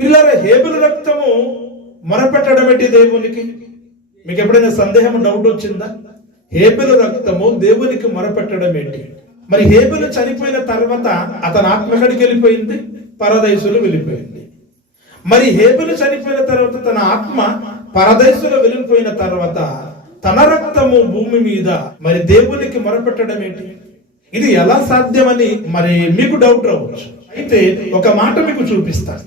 పిల్లల హేబుల రక్తము మొరపెట్టడం ఏంటి దేవునికి? మీకు ఎప్పుడైనా సందేహం డౌట్ వచ్చిందా? హేబుల రక్తము దేవునికి మొరపెట్టడం ఏంటి? మరి హేబులు చనిపోయిన తర్వాత అతని ఆత్మ ఎక్కడికి వెళ్ళిపోయింది? పరదేశులు వెళ్ళిపోయింది. మరి హేబులు చనిపోయిన తర్వాత తన ఆత్మ పరదేశులు వెళ్ళిపోయిన తర్వాత తన రక్తము భూమి మీద మరి దేవునికి మొరపెట్టడం ఏంటి? ఇది ఎలా సాధ్యమని మరి మీకు డౌట్ రావచ్చు. అయితే ఒక మాట మీకు చూపిస్తాను.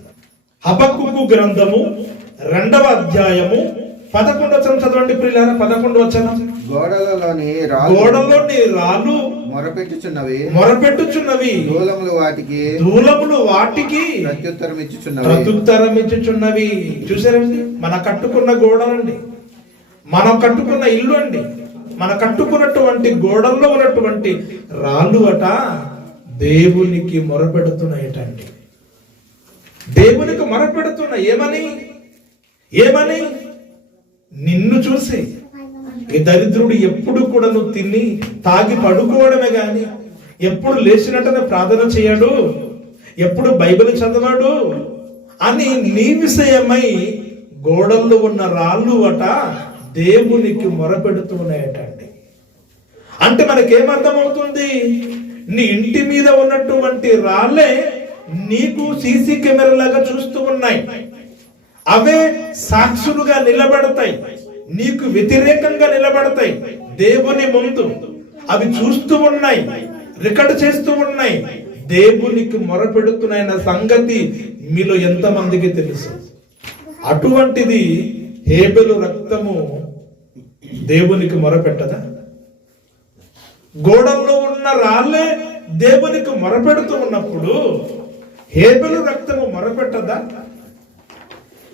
హబక్కుకు గ్రంథము రెండవ అధ్యాయము పదకొండు వచ్చనం చదవండి ప్రియులారా పదకొండు వచ్చనం గోడలలోని గోడలోని రాళ్ళు మొరపెట్టుచున్నవి. మొరపెట్టుచున్నవి. దూలములు వాటికి దూలములు వాటికి ప్రత్యుత్తరం ఇచ్చుచున్నవి. ప్రత్యుత్తరం ఇచ్చుచున్నవి. చూసారండి? మన కట్టుకున్న గోడలండి. మనం కట్టుకున్న ఇల్లు అండి. మన కట్టుకున్నటువంటి గోడల్లో ఉన్నటువంటి రాళ్ళు అట దేవునికి మొరపెడుతున్నాయటండి. దేవునికి మొరపెడుతున్న ఏమని? ఏమని? నిన్ను చూసి. ఈ దరిద్రుడు ఎప్పుడు కూడా నువ్వు తిని తాగి పడుకోవడమే గాని ఎప్పుడు లేచినట్టుగా ప్రార్థన చేయడు ఎప్పుడు బైబిల్ చదవాడు అని నీ విషయమై గోడల్లో ఉన్న రాళ్ళు అట దేవునికి మొరపెడుతున్నాయటండి. అంటే మనకేమర్థమవుతుంది? నీ ఇంటి మీద ఉన్నటువంటి రాళ్ళే నీకు సీసీ కెమెరాలాగా చూస్తూ ఉన్నాయి. అవే సాక్షులుగా నిలబడతాయి. నీకు వ్యతిరేకంగా నిలబడతాయి. దేవుని ముందు అవి చూస్తూ ఉన్నాయి. రికార్డు చేస్తూ ఉన్నాయి. దేవునికి మొరపెడుతున్నాయన్న సంగతి మీలో ఎంతమందికి తెలుసు? అటువంటిది హేబెలు రక్తము దేవునికి మొరపెట్టదా? గోడల్లో ఉన్న రాళ్ళే దేవునికి మొరపెడుతూ ఉన్నప్పుడు హేబులు రక్తము మొరపెట్టదా?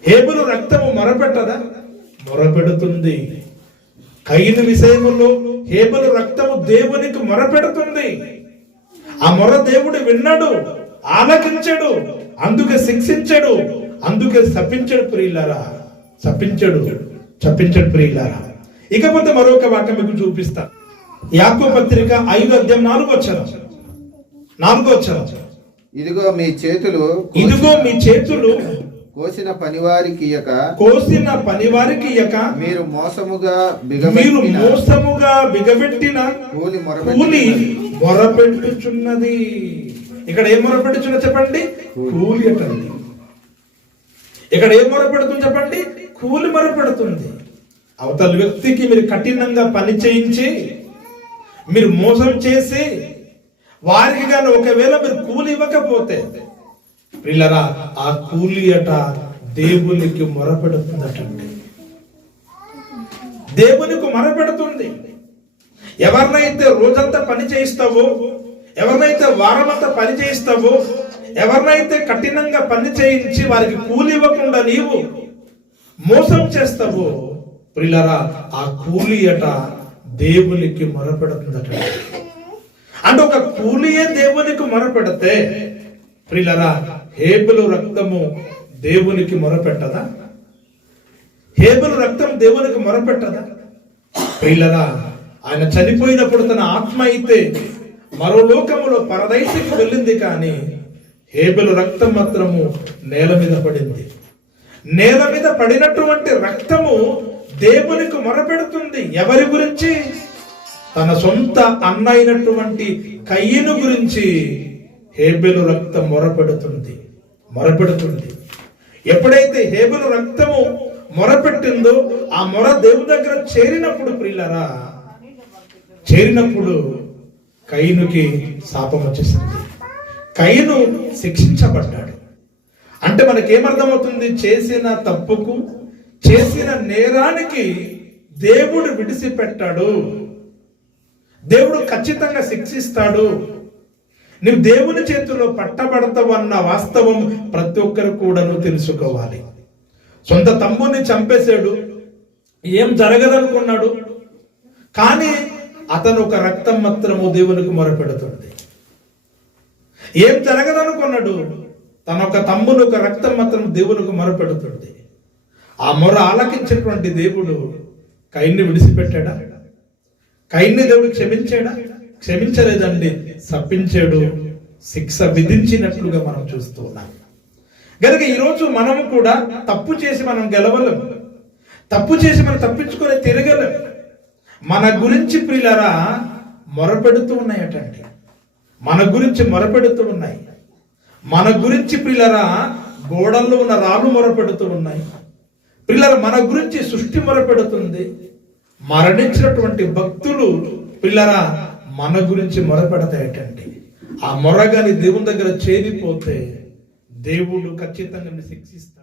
హేబులు రక్తము మొరపెట్టదా? మొరపెడుతుంది. కైను విషయములో హేబులు రక్తము దేవునికి మొరపెడుతుంది. ఆ మొర దేవుడు విన్నాడు ఆలకించాడు అందుకే శిక్షించాడు అందుకే శపించాడు ప్రియులారా. శపించాడు చప్పించాడు ప్రియులారా. ఇకపోతే మరొక వాక్యం మీకు చూపిస్తా. యాకో పత్రిక ఐదు అధ్యాయం నాలుగు వచ్చారు నాలుగు వచ్చారు ఇదిగో మీ చేతులు ఇదిగో మీ చేతులు కోసిన పనివారికి ఇయ్యక కోసిన పనివారికి ఇయ్యక మీరు మోసముగా మీరు మోసముగా బిగబెట్టిన కూలి కూలి మొరపెట్టుచున్నది. మొరపెట్టుచున్నది ఇక్కడ ఏం మొరపెట్టుచున్న చెప్పండి? కూలి. అటండి ఇక్కడ ఏం మొరపెడుతుంది చెప్పండి? కూలి మొరపెడుతుంది. అవతల వ్యక్తికి మీరు కఠినంగా పని చేయించి మీరు మోసం చేసి వారికి కానీ ఒకవేళ మీరు కూలి ఇవ్వకపోతే పిల్లరా ఆ కూలి అట దేవునికి మొరపెడుతుందటండి. దేవునికి మొరపెడుతుంది. ఎవరినైతే రోజంతా పని చేయిస్తావో ఎవరినైతే వారమంతా పని చేయిస్తావో ఎవరినైతే కఠినంగా పని చేయించి వారికి కూలి ఇవ్వకుండా నీవు మోసం చేస్తావో పిల్లరా ఆ కూలి అట దేవునికి మొరపెడుతుందట అంటే ఒక కూలియే దేవునికి మొరపెడితే ప్రిలరా హేబులు రక్తము దేవునికి మొరపెట్టదా? హేబులు రక్తం దేవునికి మొరపెట్టదా? ప్రిలరా ఆయన చనిపోయినప్పుడు తన ఆత్మ అయితే మరో లోకములో పరదైసికి వెళ్ళింది కానీ హేబెలు రక్తం మాత్రము నేల మీద పడింది. నేల మీద పడినటువంటి రక్తము దేవునికి మొరపెడుతుంది. ఎవరి గురించి? తన సొంత అన్న అయినటువంటి కయ్యను గురించి హేబెలు రక్తం మొరపెడుతుంది మొరపెడుతుంది. ఎప్పుడైతే హేబెలు రక్తము మొరపెట్టిందో ఆ మొర దేవుని దగ్గర చేరినప్పుడు ప్రియులరా చేరినప్పుడు కయ్యనుకి శాపం వచ్చేసింది. కయ్యను శిక్షించబడ్డాడు. అంటే మనకేమర్థమవుతుంది? చేసిన తప్పుకు చేసిన నేరానికి దేవుడు విడిచిపెట్టాడు. దేవుడు ఖచ్చితంగా శిక్షిస్తాడు. నువ్వు దేవుని చేతిలో పట్టబడతావు అన్న వాస్తవం ప్రతి ఒక్కరు కూడాను తెలుసుకోవాలి. సొంత తమ్ముని చంపేశాడు. ఏం జరగదనుకున్నాడు. కానీ అతను ఒక రక్తం మాత్రము దేవునికి మొరపెడుతుంది. ఏం జరగదనుకున్నాడు. తన ఒక తమ్ముని ఒక రక్తం మాత్రం దేవునికి మొరపెడుతుంది. ఆ మొర ఆలకించినటువంటి దేవుడు కైన్ని విడిచిపెట్టాడా? కైన్ని దేవుడు క్షమించాడా? క్షమించలేదండి. శపించాడు. శిక్ష విధించినట్లుగా మనం చూస్తూ ఉన్నాం. ఈరోజు మనము కూడా తప్పు చేసి మనం గెలవలేము తప్పు చేసి మనం తప్పించుకొని తిరగలేము మన గురించి ప్రియులరా మొరపెడుతూ ఉన్నాయటండి. మన గురించి మొరపెడుతూ ఉన్నాయి. మన గురించి ప్రియులరా గోడల్లో ఉన్న రాళ్ళు మొరపెడుతూ ఉన్నాయి. పిల్లలు మన గురించి సృష్టి మొరపెడుతుంది. మరణించినటువంటి భక్తులు పిల్లరా మన గురించి మొరపెడతాయటండి. ఆ మొరగాని దేవుని దగ్గర చేరిపోతే దేవుడు ఖచ్చితంగా నిన్ను శిక్షిస్తాడు